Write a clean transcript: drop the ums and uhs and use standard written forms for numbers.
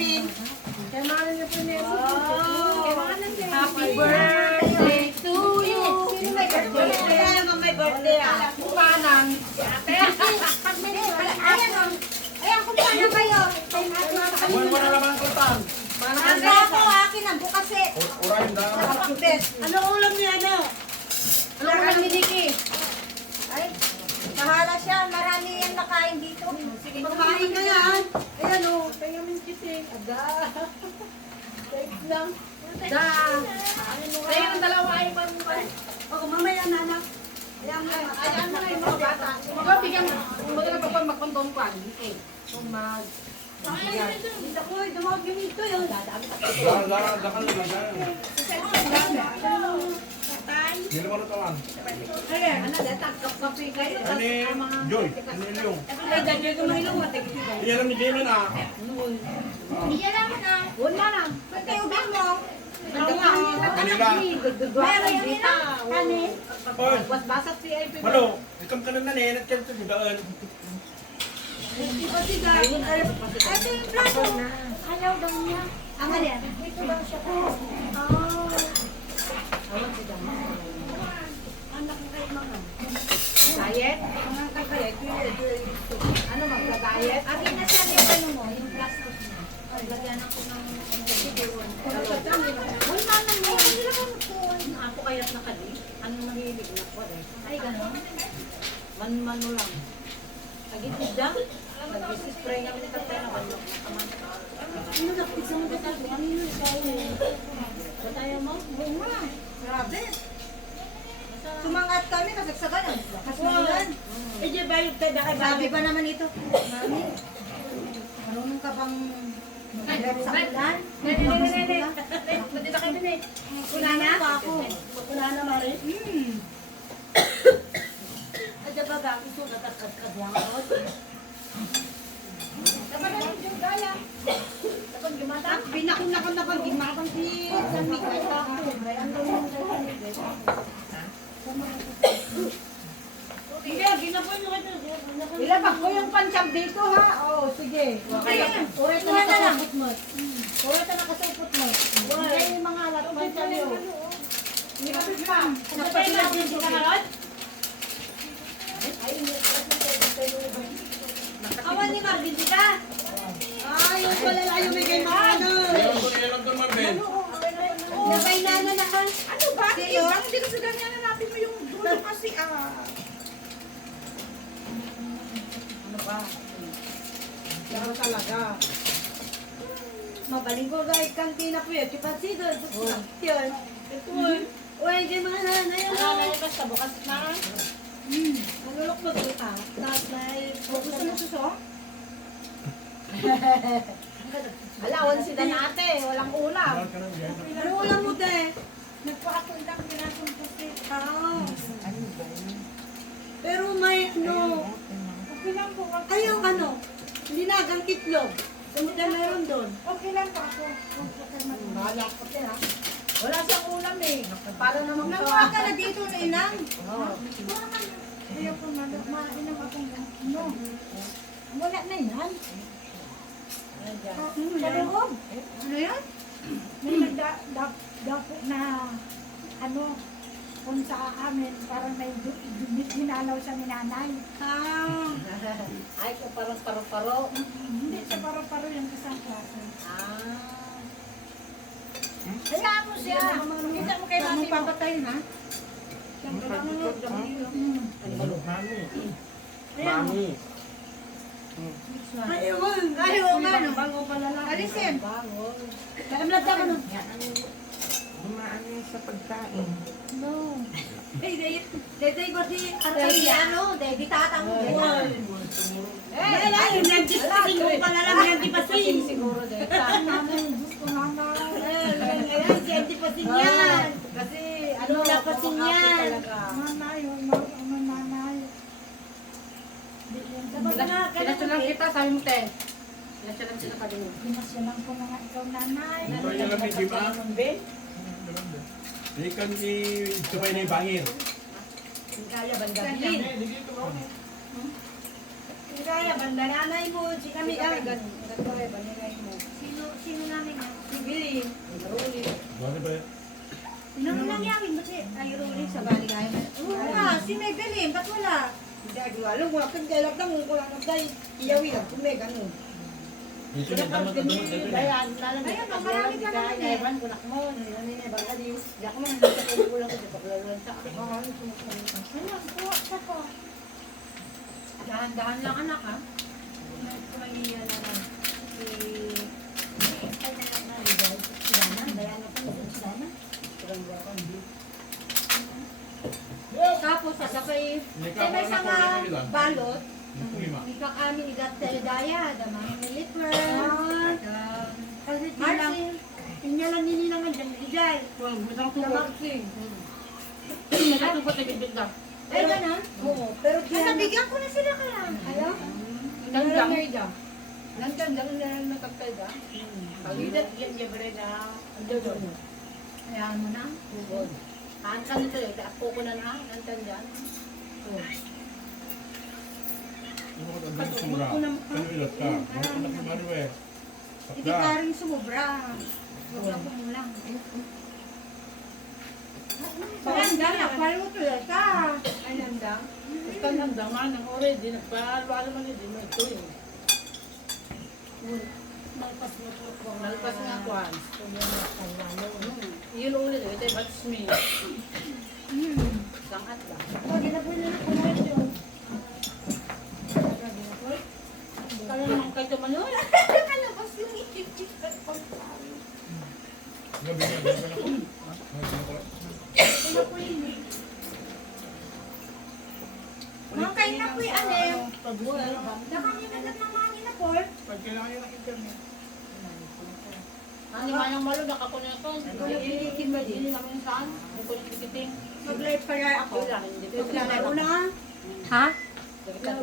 Pin. Kailangan niyo po niya. Happy birthday to you. Sino may birthday? Kaya naman may birthday ah. Kumanang. Ayan, kung paano kayo? Wala naman kultan. Ang ako, akin ang bukas eh. Urahin daw. Kapakbet. Ano ulam niya ano? Ano ulam ni Nikki? Ay, bahala siya. Marami yan nakain dito. Sige, kumain na yan. Ayan o. Kaya min kiting. Ada. Thanks lang. Da. Kaya ng dalawa ay pa. O, mamaya na anak. Ayan mo. Ayan mo na yung mga bata. Ikaw, bigyan mo. Kung na pa magkondom ka. Okay. Kung mag... Ako, dumawag yun ito yun. Dakan lang. Hindi naman ito lang. Ayan, ano, datag kape kayo. Ani, Joy. Ani Ilyong. Ay, ganyan ko mahilong matigit. Iyan ni Jamie na. Iyan lang na. Wala na. Ba't kayo ubin mo? Kanila. Meron yun nila. Kanin. Oy, Was basat si IP. malo. Ikam ka na naninat ka ito daan. Ipasiga. Ito yung plato. Ayaw daw niya. Ang ano yan? Ito daw siya. Anak mo kayo mga. Diet? Mga kakaya, ito. Ano magda-diet? Akin na siya yung ano mo, yung plastic mo. Ay, lagyan ako ng wala na mo. Hindi lang ako. Ako kaya't nakali. Anong mahilig na po eh? Ay, gano'n. Man-mano lang. Tagitid lang. Nag-spray kami ni Kapitana. Wala Ano na, isa mo dito? Ano yun? Ba't ayaw mo? Oo nga. Grabe. Sumangat kami, kasagsagan. Ang lakas na ulan. Eh, di ba yung sabi ba naman ito? Mami, marunong ka bang mag-rep sa ulan? Pwede na kayo din eh. Wala na pa ako. Wala na, Mari. Ay, di ba ba? Ito, natakas-kas yan ako. Dapat na yung gaya. Dapat gumata. Binakon na pag gimakon si San Miguel. Hindi, ginapon nyo ito. Ilabak ko yung pansam dito ha. Oo, sige. Uray ka na nakasupot mo. Uray ka nakasupot mo. Kaya yung mga alat, pansam yun. Hindi ka pa. Napapilas din si Kamarot? Awan ni Marvin, di ka? Ay, yung pala layo may kay Mano. Iyan doon Marvin. Nabay na na ka. Ano ba? Ibang hindi kasi ganyan hanapin mo yung dulo kasi Ano ba? Yan talaga. Mabaling ko kahit kantina po yun. Kipasido. Yun. Ito mo. Uy, hindi mga nanay. Ano basta bukas na? Magulok mo ito ka. Tapos na gusto mo suso? Alawan sila nate. Walang ulam. Ano ulam mo te? Nagpakatunda ko na itong pusit. Pero may ano. Okay lang po. Ayaw ano. Linagang itlog. Samuda meron doon. Okay lang po ako. Bahala ko te ha. Wala siyang ulam eh. Para naman Nakuha ka na dito na inang. Ayaw ko mainam akong no. Wala na yan. Sa loob. Ano yan? May nagdapo na ano kung sa amin parang may dinalaw sa ninanay. Ay, kung parang paro-paro. Hindi sa paro-paro yung isang klase. Hayaan mo siya. Kita mo kay Ano mami mo. papatayin ha? Siyempre lang Mami. Ayun. Ayaw nga no. Bango pala lang. Alisin. Bango. Kaamlat ka nun. dumaan sa pagkain. no. Day ko si ano, day di tatang mo. Ay, nag-discussing mo pala lang yan, di pa Siguro din. Namin gusto nanay. Ayan, si Auntie Pasin yan. Kasi Ano na Pasin yan. Nanay, nanay. Pinasunan kita, sabi mo te. Pinasunan sila ka din. Pinasyalan ko na nga ikaw nanay. Ito yung lamig, di ba? Ikan ni Subay na yung bangir. Kaya banda. Kaya, banda nanay mo, si kami kami. Ganito rin, banilay mo. Sino namin yan? Si Billy. Rolly. Ano ba yan? Nung nangyari ba si ay Rolly sa Baligayan. Oo nga, si Maybelline, ba't wala? Hindi ako alam. Wala kang kailag lang. Wala kang tayo. Iyawi lang. Kumay ganun. Dito yung damot na damot dito. Ayan, lalamig. Ayan, marami ka naman eh. Ewan, kunak mo. Ano yung baga di. Di ako man. Hindi ka ko lang. Hindi ka palaluan sa akin. Ano, kuha ka po. Dahan-dahan lang anak ha. Kumahiya na lang. Ay, na Rizal. Silana, Diana pa na Silana. Tapos, sabay, may mga balot. Hindi ka kami igat daya, damang nilitwer. Kasi Marcin, inyalan nini naman dyan, Rizal. Marcin. Ito pa tigil na. Ay, ganon? Oo. Pero Nasabigyan ko na sila kaya. Ayaw? Nandang. Nandang lang natagkay ka. Pagidat yan niya ba na ando doon. Hayaan mo na. Antan nito eh. Ako ko na na. Antan dyan. Ano ka tanda sa mura? Ano ilat ka? Ano ka nakimano eh? Hindi ka rin sumubra. Huwag lang kumulang. Maganda na, paluto yan ka. Ay, nandang. Basta nandang man ang already. Nagpahalo naman yun. Di mo ito yun. Malpas mo po. Nalpas nga kuhan. Yun ulit. Ito yung batch me. Sangat lang. Pwede na po nila kumain yun. Kaya naman kayo tumanol. Kalabas yung ichip-chip at pagkain. Gabi na, gabi na ko. Ano po yun eh? Mga kain na po yung anem. Nakanya na nagmamani na po. Pag kailangan yun ang internet. Ano man yung malo, nakakunin ko. Ilikin ba din namin saan? Kung kunin tikiting. Mag-live pa rin ako. Wala, hindi ko. Mag-live ko na. Ha? Dagdag